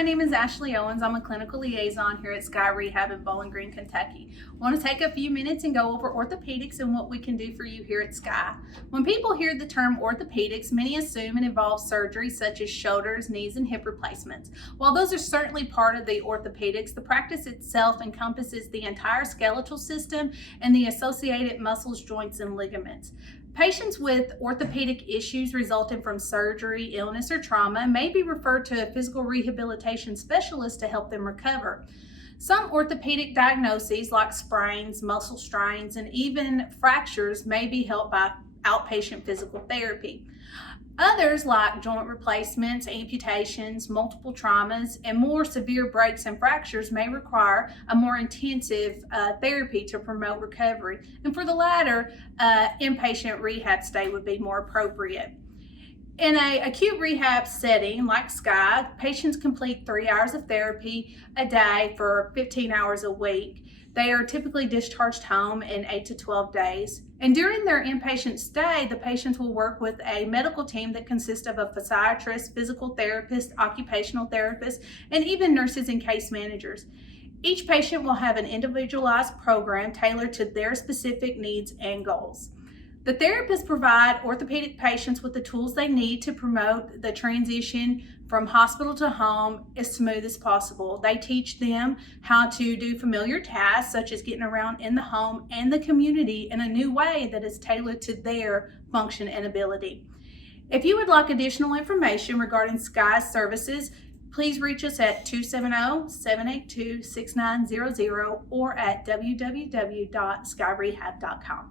my name is Ashley Owens. I'm a clinical liaison here at SKY Rehab in Bowling Green, Kentucky. I want to take a few minutes and go over orthopedics and what we can do for you here at SKY. When people hear the term orthopedics, many assume it involves surgery such as shoulders, knees, and hip replacements. While those are certainly part of the orthopedics, the practice itself encompasses the entire skeletal system and the associated muscles, joints, and ligaments. Patients with orthopedic issues resulting from surgery, illness, or trauma may be referred to a physical rehabilitation specialist to help them recover. Some orthopedic diagnoses like sprains, muscle strains, and even fractures may be helped by outpatient physical therapy. Others, like joint replacements, amputations, multiple traumas, and more severe breaks and fractures, may require a more intensive therapy to promote recovery. And for the latter, inpatient rehab stay would be more appropriate. In an acute rehab setting like SKY, patients complete 3 hours of therapy a day for 15 hours a week. They are typically discharged home in 8 to 12 days. And during their inpatient stay, the patients will work with a medical team that consists of a physiatrist, physical therapist, occupational therapist, and even nurses and case managers. Each patient will have an individualized program tailored to their specific needs and goals. The therapists provide orthopedic patients with the tools they need to promote the transition from hospital to home as smooth as possible. They teach them how to do familiar tasks such as getting around in the home and the community in a new way that is tailored to their function and ability. If you would like additional information regarding SKY's services, please reach us at 270-782-6900 or at www.skyrehab.com.